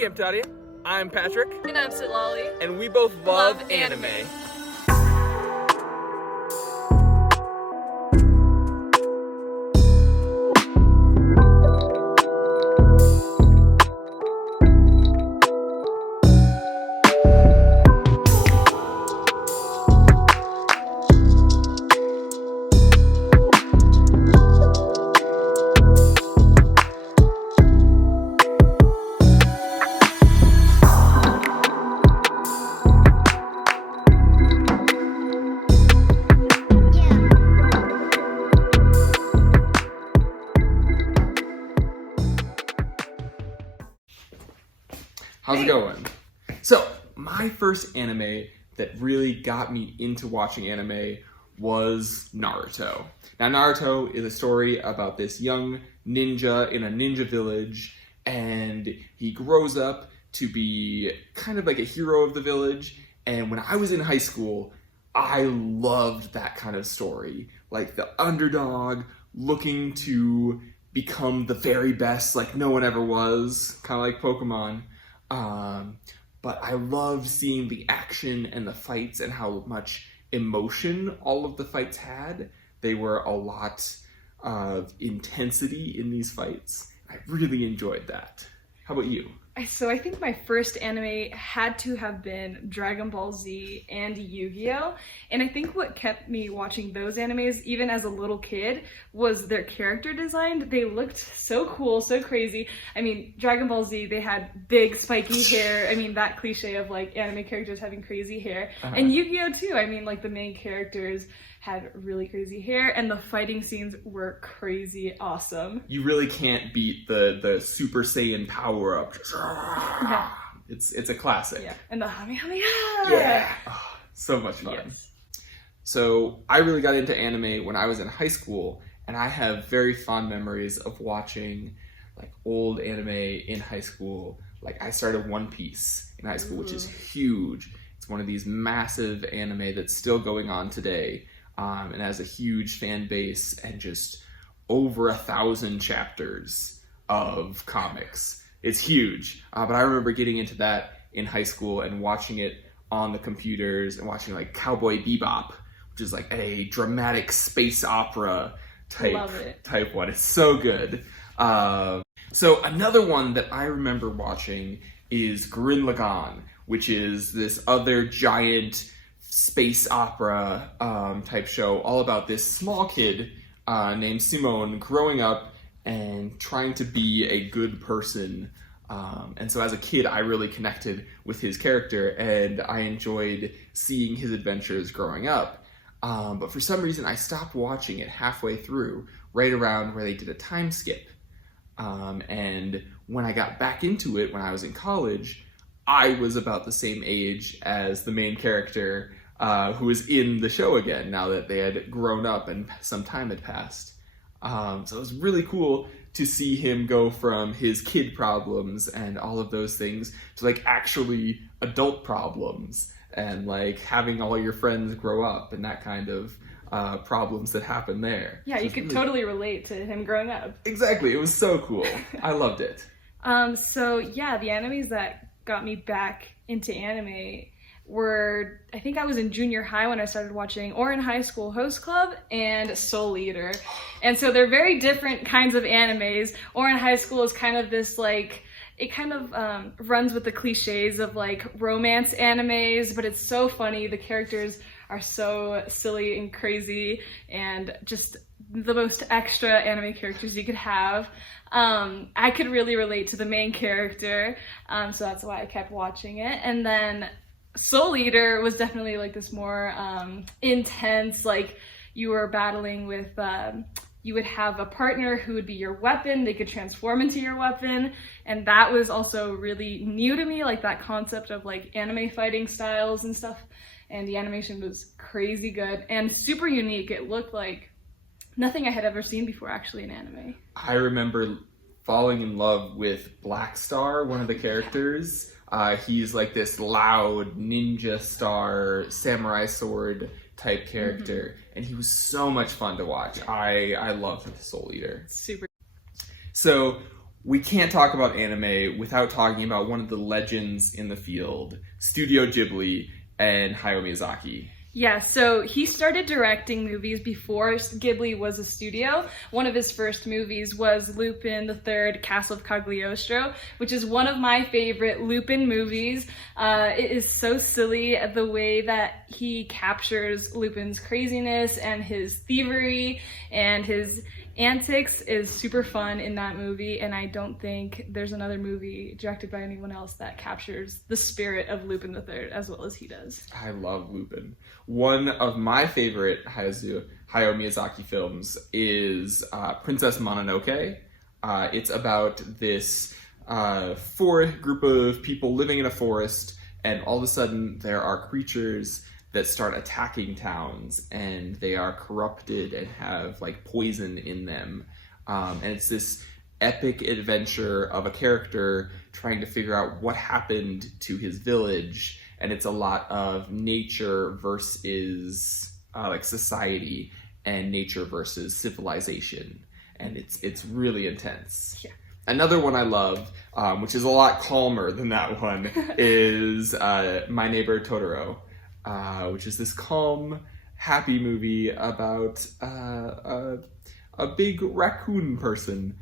Camp Tadia. I'm Patrick. And I'm Sitlali. And we both love anime. How's it going? So, my first anime that really got me into watching anime was Naruto. Now, Naruto is a story about this young ninja in a ninja village, and he grows up to be kind of like a hero of the village. And when I was in high school, I loved that kind of story. Like the underdog looking to become the very best, like no one ever was, kind of like Pokemon. But I loved seeing the action and the fights and how much emotion all of the fights had. They were a lot of intensity in these fights. I really enjoyed that. How about you? So I think my first anime had to have been Dragon Ball Z and Yu-Gi-Oh! And I think what kept me watching those animes, even as a little kid, was their character design. They looked so cool, so crazy. I mean, Dragon Ball Z, they had big spiky hair. I mean, that cliche of like anime characters having crazy hair. And Yu-Gi-Oh! Too. I mean, like the main characters had really crazy hair, and the fighting scenes were crazy awesome. You really can't beat the Super Saiyan power up. Yeah. It's a classic. Yeah, and the Kamehameha. Yeah, oh, so much fun. Yes. So I really got into anime when I was in high school, and I have very fond memories of watching like old anime in high school. Like I started One Piece in high school, which is huge. It's one of these massive anime that's still going on today. And has a huge fan base and just over 1,000 chapters of comics. It's huge. But I remember getting into that in high school and watching it on the computers and watching like Cowboy Bebop, which is like a dramatic space opera type one. It's so good. So another one that I remember watching is Gurren Lagann, which is this other giant space opera type show all about this small kid named Simone growing up and trying to be a good person. And so as a kid, I really connected with his character and I enjoyed seeing his adventures growing up. But for some reason, I stopped watching it halfway through, right around where they did a time skip. And when I got back into it when I was in college, I was about the same age as the main character who was in the show again, now that they had grown up and some time had passed. So it was really cool to see him go from his kid problems and all of those things to like actually adult problems and like having all your friends grow up and that kind of problems that happen there. Yeah, so you could really totally relate to him growing up. Exactly, it was so cool. I loved it. So yeah, the animes that got me back into anime were, I think I was in junior high when I started watching Ouran High School Host Club and Soul Eater. And so they're very different kinds of animes. Ouran High School is kind of this like, it kind of runs with the cliches of like romance animes, but it's so funny. The characters are so silly and crazy and just the most extra anime characters you could have. I could really relate to the main character, so that's why I kept watching it. And then Soul Eater was definitely like this more intense, like you were battling with, you would have a partner who would be your weapon, they could transform into your weapon, and that was also really new to me, like that concept of like anime fighting styles and stuff, and the animation was crazy good and super unique. It looked like nothing I had ever seen before actually in anime. I remember falling in love with Black Star, one of the characters. He's like this loud ninja star samurai sword type character, and he was so much fun to watch. I loved Soul Eater. Super. So we can't talk about anime without talking about one of the legends in the field, Studio Ghibli and Hayao Miyazaki. Yeah, so he started directing movies before Ghibli was a studio. One of his first movies was Lupin III: Castle of Cagliostro, which is one of my favorite Lupin movies. It is so silly the way that he captures Lupin's craziness and his thievery and his antics is super fun in that movie, and I don't think there's another movie directed by anyone else that captures the spirit of Lupin III as well as he does. I love Lupin. One of my favorite Hayao Miyazaki films is Princess Mononoke. It's about this group of people living in a forest, and all of a sudden there are creatures that start attacking towns, and they are corrupted and have like poison in them. And it's this epic adventure of a character trying to figure out what happened to his village. And it's a lot of nature versus like society, and nature versus civilization. And it's really intense. Yeah. Another one I love, which is a lot calmer than that one, is My Neighbor Totoro. Which is this calm, happy movie about a big raccoon person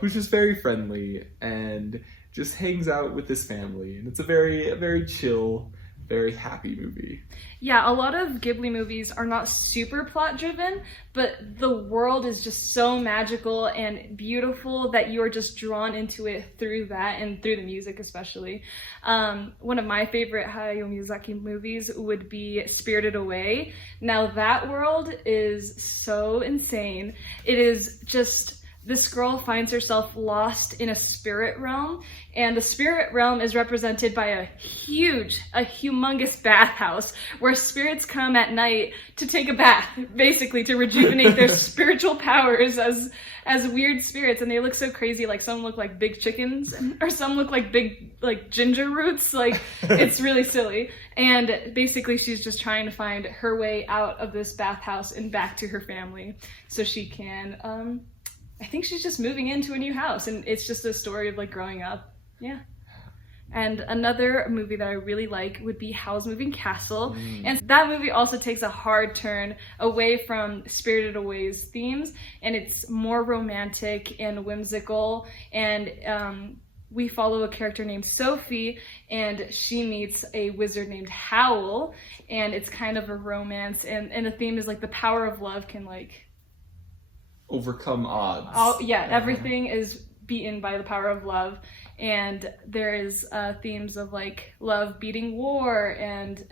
who's just very friendly and just hangs out with his family. And it's a very chill, very happy movie. Yeah, a lot of Ghibli movies are not super plot driven, but the world is just so magical and beautiful that you are just drawn into it through that and through the music especially. One of my favorite Hayao Miyazaki movies would be Spirited Away. Now that world is so insane. It is just... This girl finds herself lost in a spirit realm, and the spirit realm is represented by a humongous bathhouse where spirits come at night to take a bath, basically to rejuvenate their spiritual powers as weird spirits, and they look so crazy. Like some look like big chickens, or some look like big like ginger roots. Like it's really silly. And basically, she's just trying to find her way out of this bathhouse and back to her family, so she can. I think she's just moving into a new house, and it's just a story of like growing up. Yeah. And another movie that I really like would be Howl's Moving Castle. And that movie also takes a hard turn away from Spirited Away's themes, and it's more romantic and whimsical. And we follow a character named Sophie, and she meets a wizard named Howl, and it's kind of a romance. And the theme is like the power of love can like overcome odds. Everything is beaten by the power of love, and there is themes of like love beating war and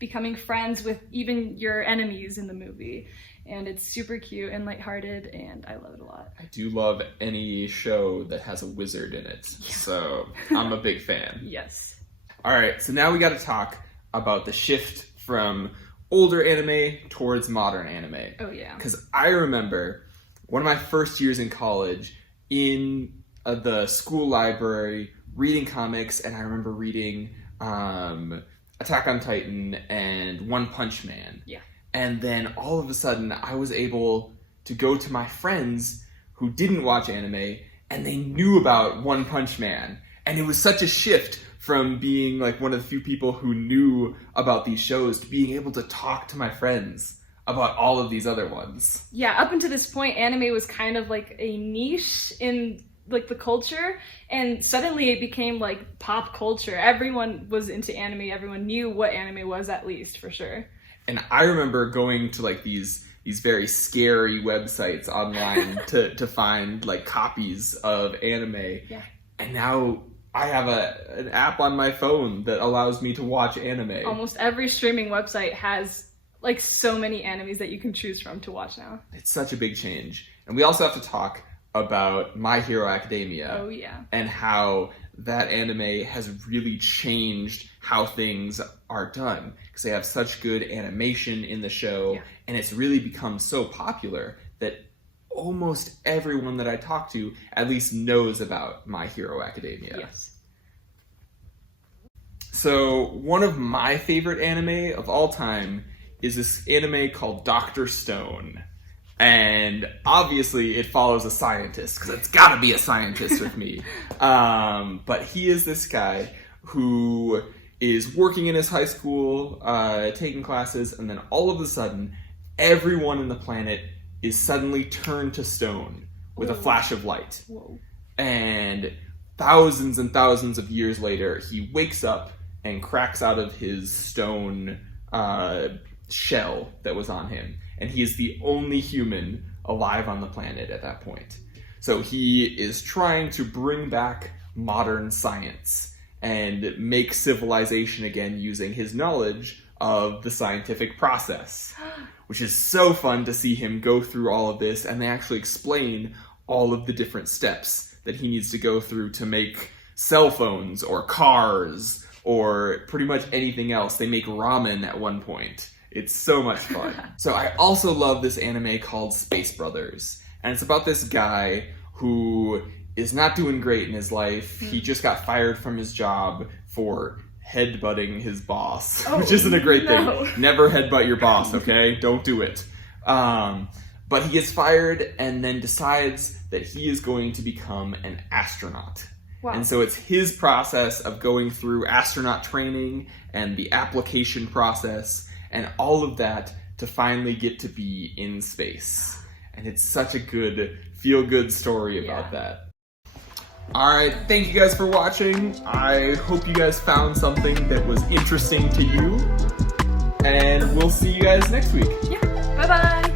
becoming friends with even your enemies in the movie, and it's super cute and lighthearted, and I love it a lot. I do love any show that has a wizard in it, so I'm a big fan. Yes. All right, so now we got to talk about the shift from older anime towards modern anime. Oh yeah. Because I remember one of my first years in college in the school library reading comics, and I remember reading Attack on Titan and One Punch Man. Yeah. And then all of a sudden I was able to go to my friends who didn't watch anime, and they knew about One Punch Man. And it was such a shift from being like one of the few people who knew about these shows to being able to talk to my friends about all of these other ones. Yeah, up until this point, anime was kind of like a niche in like the culture, and suddenly it became like pop culture. Everyone was into anime. Everyone knew what anime was, at least, for sure. And I remember going to like these very scary websites online to find like copies of anime. Yeah. And now I have an app on my phone that allows me to watch anime. Almost every streaming website has like so many animes that you can choose from to watch now. It's such a big change. And we also have to talk about My Hero Academia. Oh yeah. And how that anime has really changed how things are done, because they have such good animation in the show, and it's really become so popular that almost everyone that I talk to at least knows about My Hero Academia. Yes. So one of my favorite anime of all time is this anime called Dr. Stone. And obviously it follows a scientist, because it's gotta be a scientist with me. But he is this guy who is working in his high school, taking classes, and then all of a sudden, everyone in the planet is suddenly turned to stone with a flash of light. Whoa. And thousands and thousands of years later, he wakes up and cracks out of his stone shell that was on him. And he is the only human alive on the planet at that point. So he is trying to bring back modern science and make civilization again using his knowledge of the scientific process, which is so fun to see him go through all of this, and they actually explain all of the different steps that he needs to go through to make cell phones or cars or pretty much anything else. They make ramen at one point. It's so much fun. So I also love this anime called Space Brothers, and it's about this guy who is not doing great in his life. He just got fired from his job for headbutting his boss, which isn't a great thing. Never headbutt your boss, okay? Don't do it. But he gets fired and then decides that he is going to become an astronaut. Wow. And so it's his process of going through astronaut training and the application process and all of that to finally get to be in space. And it's such a good, feel-good story about that. Alright, thank you guys for watching. I hope you guys found something that was interesting to you. And we'll see you guys next week. Yeah, bye-bye.